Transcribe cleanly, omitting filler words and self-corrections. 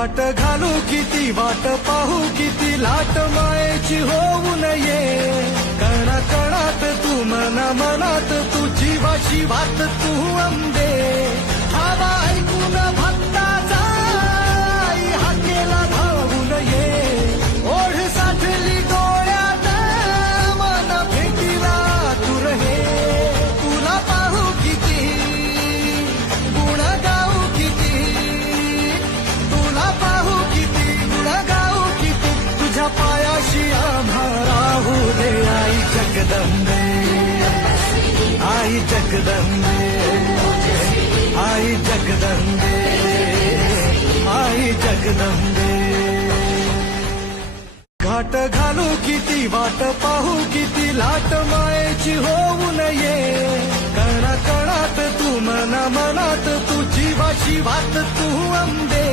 वाट घालू किती वाट पाहू किती लाट मायेची होऊ नये कणा कणात तू मना मनात तू जीवाची वाट तू अंबे हवा ऐकून भक्ताचा आई हाकेला धावू नये ओढ साठली डोळ्यात मन भेटीला तू रहे तुला पाहू किती गुण गाऊ किती तुला पाहू किती गुण गाऊ किती तुझ्या पायाशी आम्हा राहू दे आई जगदंबे आई जगदंबे आई जगदंबे आई जगदंबे घाट घालू किती वाट पाहू किती लाट मायेची होऊ नये कणा कणात तू मना मनात तू जीवाची वाट तू अंबे